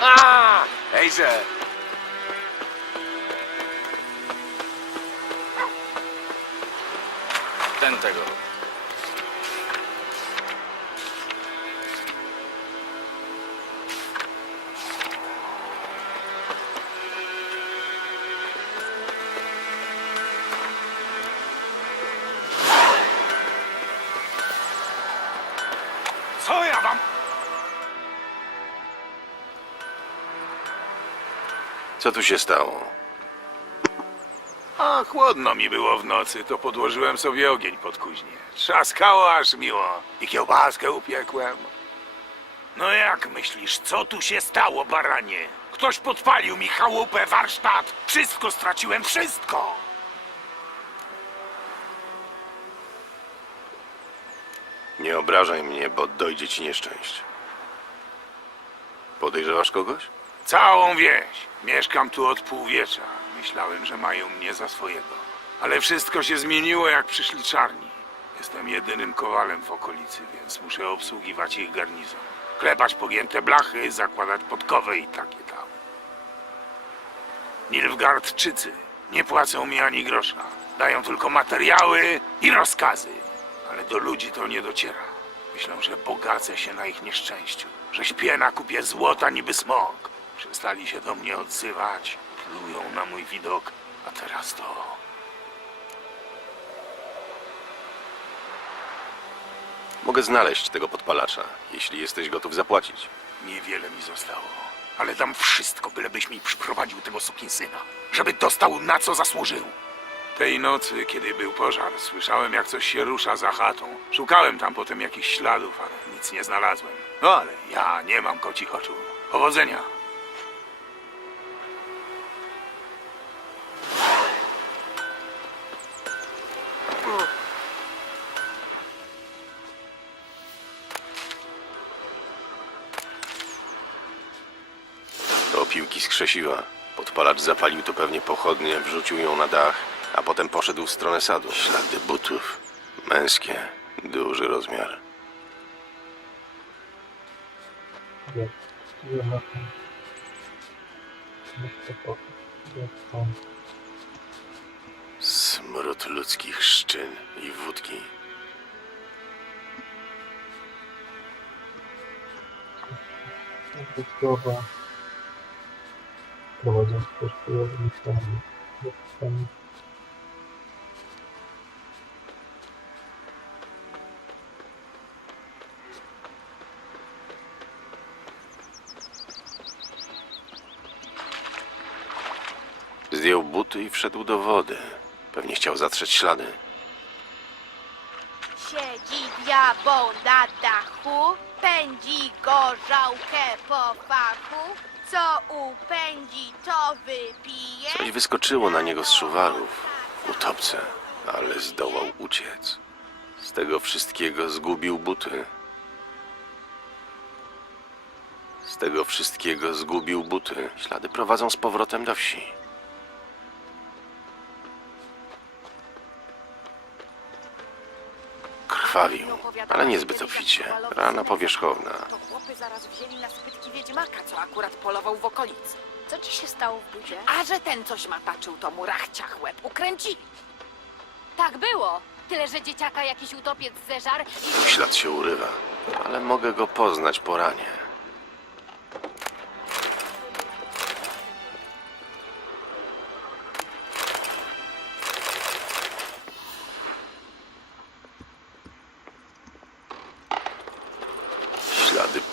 A! Ejże! Ten tego. Co tu się stało? A chłodno mi było w nocy, to podłożyłem sobie ogień pod kuźnię. Trzaskało aż miło i kiełbaskę upiekłem. No jak myślisz, co tu się stało, baranie? Ktoś podpalił mi chałupę, warsztat. Wszystko straciłem, wszystko. Nie obrażaj mnie, bo dojdzie ci nieszczęście. Podejrzewasz kogoś? Całą wieś. Mieszkam tu od półwiecza. Myślałem, że mają mnie za swojego. Ale wszystko się zmieniło, jak przyszli czarni. Jestem jedynym kowalem w okolicy, więc muszę obsługiwać ich garnizon. Klepać pogięte blachy, zakładać podkowy i takie tam. Nilfgaardczycy nie płacą mi ani grosza. Dają tylko materiały i rozkazy. Ale do ludzi to nie dociera. Myślą, że bogacę się na ich nieszczęściu. Że śpię na kupie złota niby smok. Przestali się do mnie odzywać. Plują na mój widok. A teraz to... Mogę znaleźć tego podpalacza, jeśli jesteś gotów zapłacić. Niewiele mi zostało. Ale dam wszystko, bylebyś mi przyprowadził tego sukinsyna. Żeby dostał na co zasłużył. Tej nocy, kiedy był pożar, słyszałem jak coś się rusza za chatą. Szukałem tam potem jakichś śladów, ale nic nie znalazłem. No ale ja nie mam kocich oczu. Powodzenia. Piłki z krzesiwa. Podpalacz zapalił to pewnie pochodnie, wrzucił ją na dach, a potem poszedł w stronę sadu. Ślady butów. Męskie. Duży rozmiar. Na. Jeszcze po. Smród ludzkich szczyn i wódki. Prowadząc. Zapisami. Zdjął buty i wszedł do wody. Pewnie chciał zatrzeć ślady. Siedzi diabeł na dachu, pędzi gorzałkę po fachu. Co upędzi, to wypije. Coś wyskoczyło na niego z szuwarów. Utopce, ale zdołał uciec. Z tego wszystkiego zgubił buty. Z tego wszystkiego zgubił buty. Ślady prowadzą z powrotem do wsi. Krwawił, ale niezbyt obficie. Rana powierzchowna. To chłopy zaraz wzięli na spytki wiedźmaka, co akurat polował w okolicy. Co ci się stało w budzie? A że ten coś mataczył, to mu rachciach łeb ukręcili. Tak było. Tyle, że dzieciaka jakiś utopiec zeżar i... Ślad się urywa, ale mogę go poznać po ranie.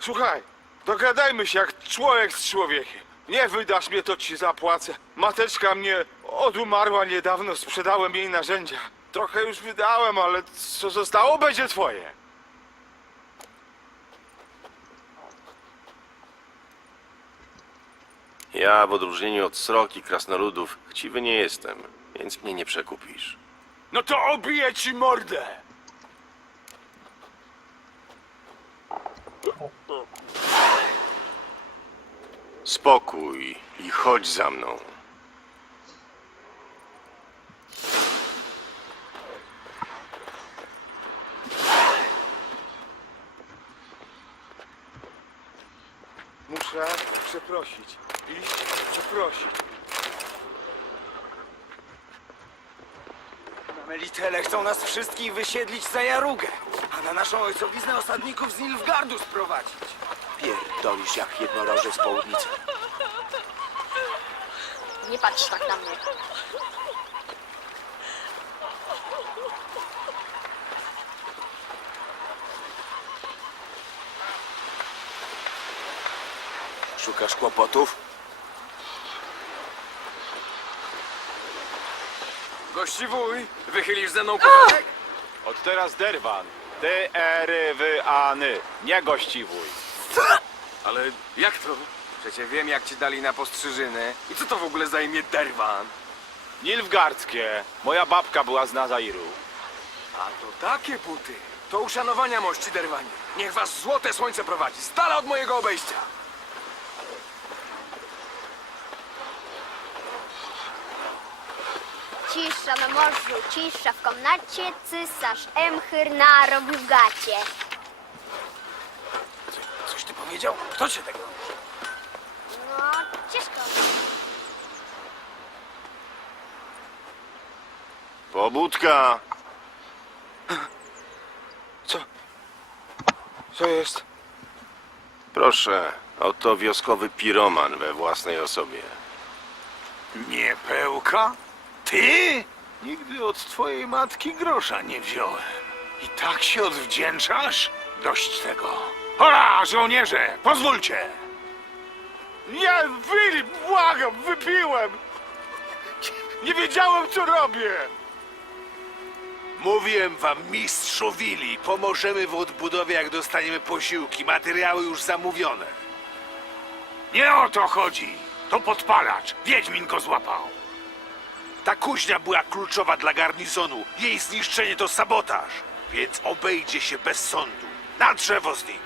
Słuchaj, dogadajmy się jak człowiek z człowiekiem. Nie wydasz mnie, to ci zapłacę. Mateczka mnie odumarła niedawno, sprzedałem jej narzędzia. Trochę już wydałem, ale co zostało będzie twoje. Ja, w odróżnieniu od srok i krasnoludów, chciwy nie jestem, więc mnie nie przekupisz. No to obiję ci mordę! Spokój i chodź za mną. Muszę przeprosić. Iść przeprosić. Melitele chcą nas wszystkich wysiedlić za jarugę, a na naszą ojcowiznę osadników z Nilfgardu sprowadzić. Pierdolisz jak jednoroże z południcy. Nie patrz tak na mnie. Szukasz kłopotów? Gości wuj, wychylisz ze mną kawałek? Od teraz Derwan. D-E-R-W-A-N-Y. Nie gości wuj. Ale jak to? Przecie wiem, jak ci dali na postrzyżyny. I co to w ogóle za imię Derwan? Nilfgardzkie. Moja babka była z Nazairu. A to takie buty. To uszanowania mości Derwanie. Niech was złote słońce prowadzi. Z dala od mojego obejścia. Cisza na morzu, cisza w komnacie, cysarz Emchyr narobił w gacie. Powiedział? Kto cię tego? No, ciężko. Pobudka! Co jest? Proszę, oto wioskowy piroman we własnej osobie. Nie pełka? Ty? Nigdy od twojej matki grosza nie wziąłem. I tak się odwdzięczasz? Dość tego. Hola, żołnierze, pozwólcie! Nie, Filip, błagam, wypiłem! Nie wiedziałem, co robię! Mówiłem wam, mistrzu Willi, pomożemy w odbudowie, jak dostaniemy posiłki. Materiały już zamówione. Nie o to chodzi. To podpalacz. Wiedźmin go złapał. Ta kuźnia była kluczowa dla garnizonu. Jej zniszczenie to sabotaż, więc obejdzie się bez sądu. Na drzewo z nim.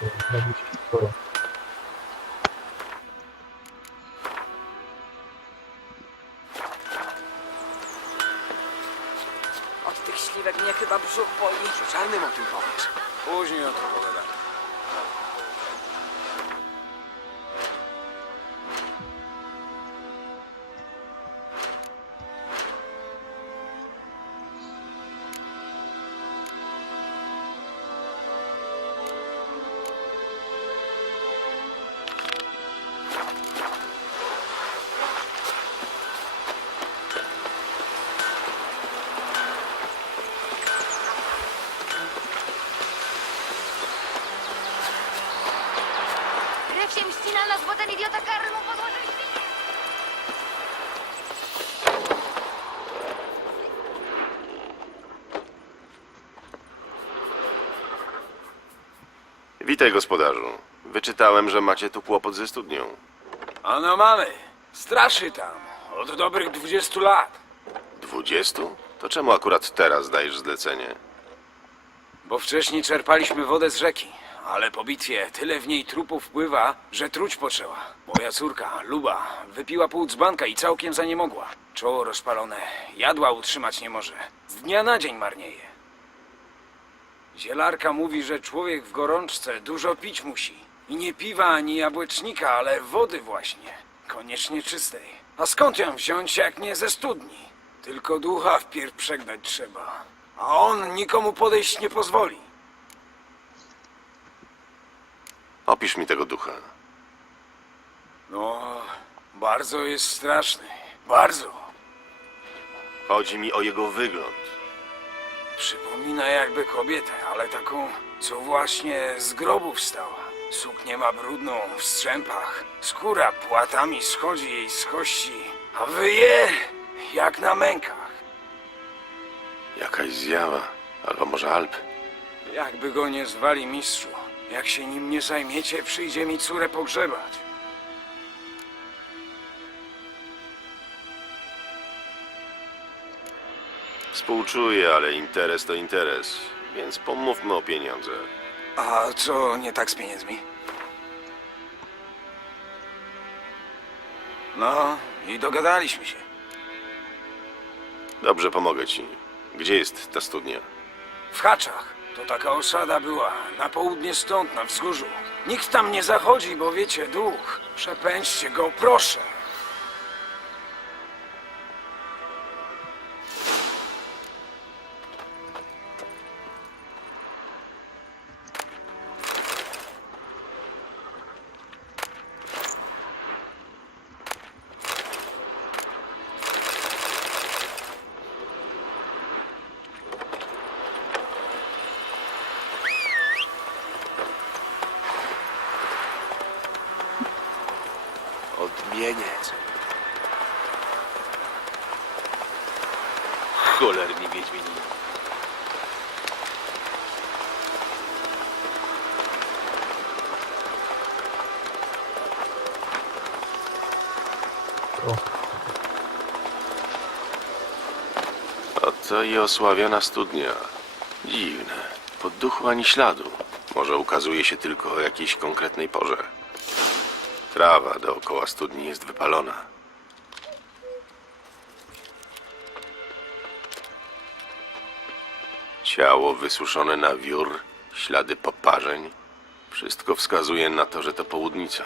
Od tych śliwek mnie chyba brzuch boli. Czarnym o tym powiesz. Później o tym pogadamy. Witaj, gospodarzu. Wyczytałem, że macie tu kłopot ze studnią. Ano mamy. Straszy tam. Od dobrych 20 lat. Dwudziestu? To czemu akurat teraz dajesz zlecenie? Bo wcześniej czerpaliśmy wodę z rzeki. Ale po bitwie tyle w niej trupów pływa, że truć poczęła. Moja córka, Luba, wypiła pół dzbanka i całkiem zaniemogła. Czoło rozpalone, jadła utrzymać nie może. Z dnia na dzień marnieje. Zielarka mówi, że człowiek w gorączce dużo pić musi. I nie piwa ani jabłecznika, ale wody właśnie. Koniecznie czystej. A skąd ją wziąć, jak nie ze studni? Tylko ducha wpierw przegnać trzeba. A on nikomu podejść nie pozwoli. Opisz mi tego ducha. No, bardzo jest straszny. Bardzo. Chodzi mi o jego wygląd. Przypomina jakby kobietę, ale taką, co właśnie z grobu wstała. Suknię ma brudną, w strzępach. Skóra płatami schodzi jej z kości, a wyje jak na mękach. Jakaś zjawa, albo może Alp. Jakby go nie zwali mistrzu. Jak się nim nie zajmiecie, przyjdzie mi córę pogrzebać. Współczuję, ale interes to interes, więc pomówmy o pieniądze. A co nie tak z pieniędzmi? No, i dogadaliśmy się. Dobrze, pomogę ci. Gdzie jest ta studnia? W Haczach. To taka osada była, na południe stąd, na wzgórzu. Nikt tam nie zachodzi, bo wiecie, duch. Przepędźcie go, proszę. Odmieniec. Cholerni wiedźmini. Oto i osławiona studnia. Dziwne. Po duchu ani śladu. Może ukazuje się tylko o jakiejś konkretnej porze. Trawa dookoła studni jest wypalona. Ciało wysuszone na wiór, ślady poparzeń. Wszystko wskazuje na to, że to południca.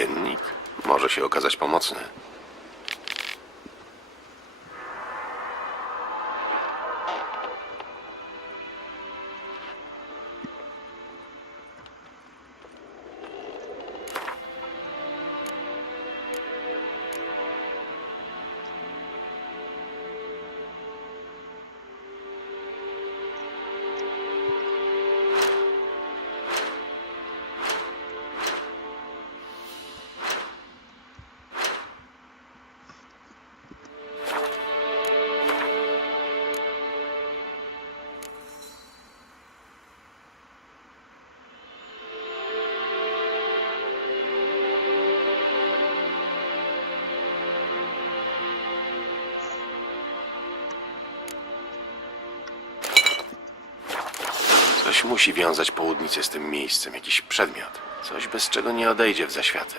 Dziennik może się okazać pomocny. Coś musi wiązać południcę z tym miejscem, jakiś przedmiot. Coś, bez czego nie odejdzie w zaświaty.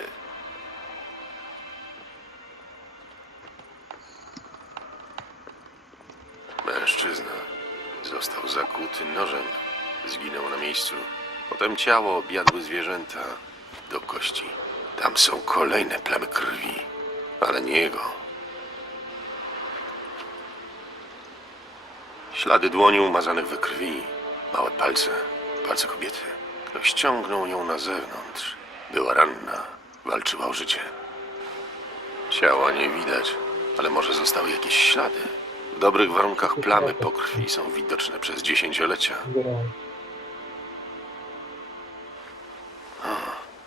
Mężczyzna został zakuty nożem. Zginął na miejscu. Potem ciało objadły zwierzęta do kości. Tam są kolejne plamy krwi, ale nie jego. Ślady dłoni umazanych we krwi, małe palce, palce kobiety. Ktoś ciągnął ją na zewnątrz. Była ranna, walczyła o życie. Ciała nie widać, ale może zostały jakieś ślady. W dobrych warunkach plamy po krwi są widoczne przez dziesięciolecia.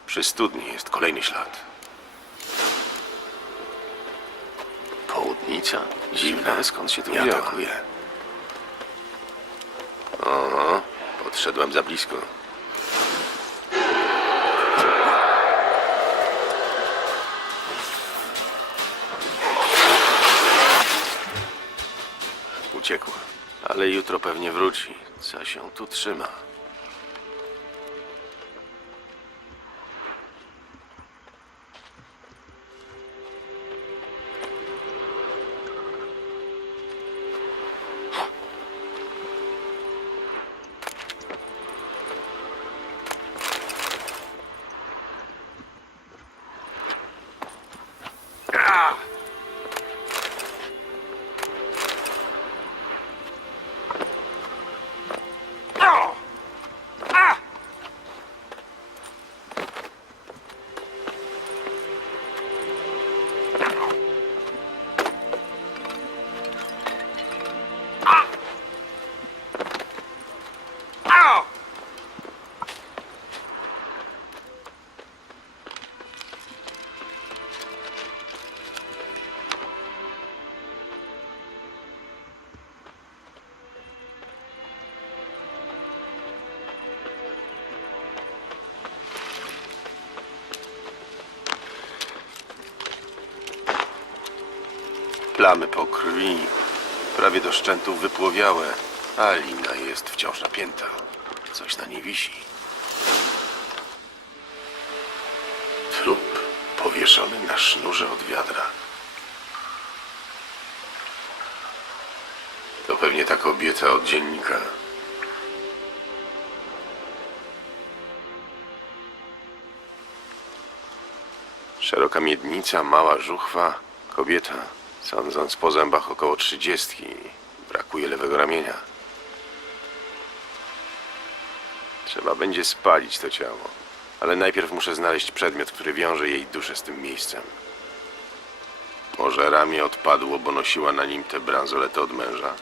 Przy studni jest kolejny ślad. Południca? Dziwne, skąd się tu Nie wzięła? atakuje. Podszedłem za blisko. Uciekła, ale jutro pewnie wróci. Co się tu trzyma? Plamy po krwi, prawie do szczętów wypłowiałe, a lina jest wciąż napięta. Coś na niej wisi. Trup powieszony na sznurze od wiadra. To pewnie ta kobieta od dziennika. Szeroka miednica, mała żuchwa, kobieta, sądząc po zębach około trzydziestki. Brakuje lewego ramienia. Trzeba będzie spalić to ciało, ale najpierw muszę znaleźć przedmiot, który wiąże jej duszę z tym miejscem. Może ramię odpadło, bo nosiła na nim te bransolety od męża.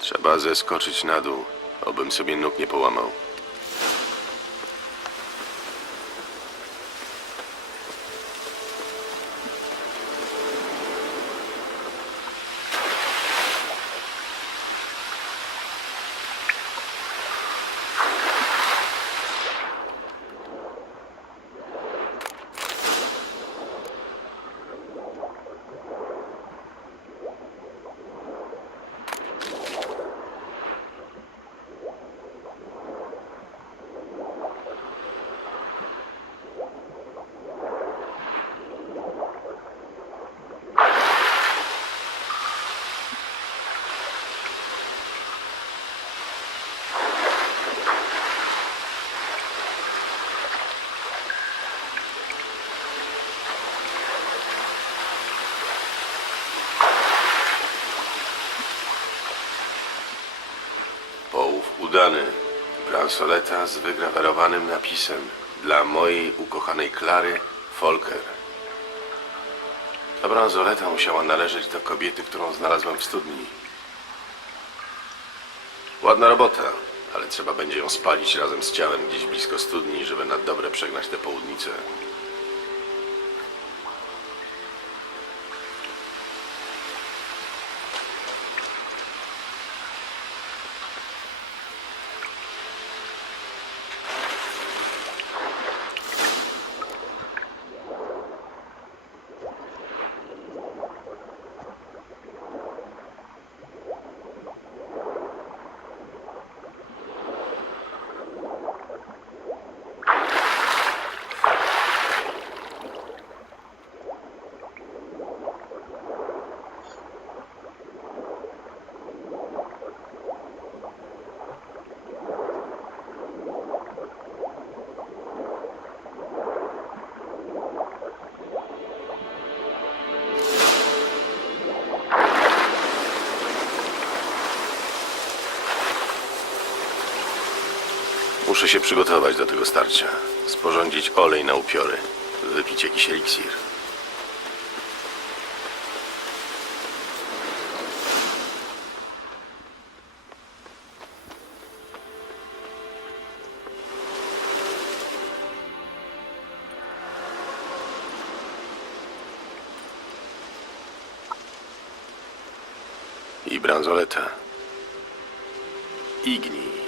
Trzeba zeskoczyć na dół, obym sobie nóg nie połamał. Udany. Bransoleta z wygrawerowanym napisem dla mojej ukochanej Klary Folker. Ta bransoleta musiała należeć do kobiety, którą znalazłem w studni. Ładna robota, ale trzeba będzie ją spalić razem z ciałem gdzieś blisko studni, żeby na dobre przegnać tę południcę. Muszę się przygotować do tego starcia. Sporządzić olej na upiory. Wypić jakiś eliksir. I bransoleta. Ignij.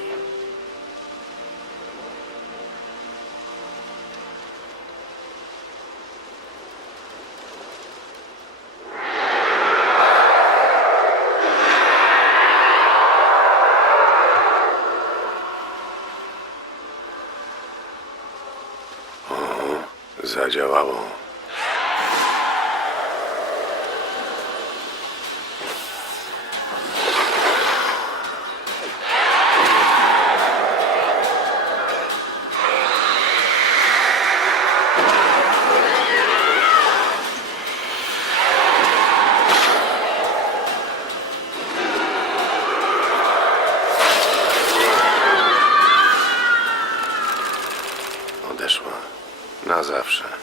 Zawsze.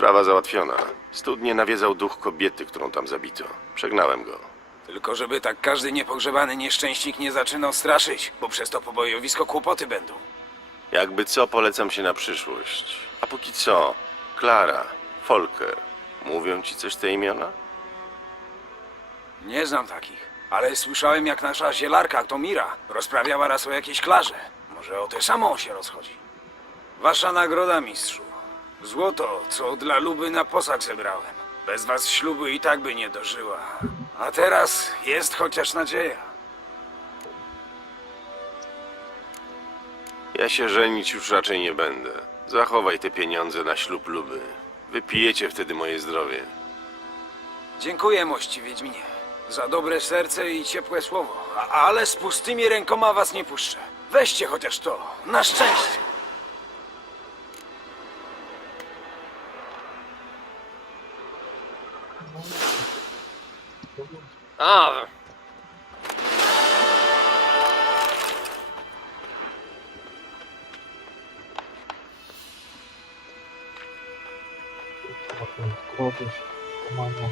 Sprawa załatwiona. Studnie nawiedzał duch kobiety, którą tam zabito. Przegnałem go. Tylko żeby tak każdy niepogrzebany nieszczęśnik nie zaczynał straszyć, bo przez to pobojowisko kłopoty będą. Jakby co, polecam się na przyszłość. A póki co, Klara, Folker. Mówią ci coś te imiona? Nie znam takich, ale słyszałem jak nasza zielarka, to Mira, rozprawiała raz o jakiejś klarze. Może o tę samą się rozchodzi. Wasza nagroda, mistrzu. Złoto, co dla Luby na posag zebrałem. Bez was ślubu i tak by nie dożyła. A teraz jest chociaż nadzieja. Ja się żenić już raczej nie będę. Zachowaj te pieniądze na ślub luby. Wypijecie wtedy moje zdrowie. Dziękuję, mości Wiedźminie, za dobre serce i ciepłe słowo. A, ale z pustymi rękoma was nie puszczę. Weźcie chociaż to, na szczęście. A, Trzeba ten skrobić, pomagam,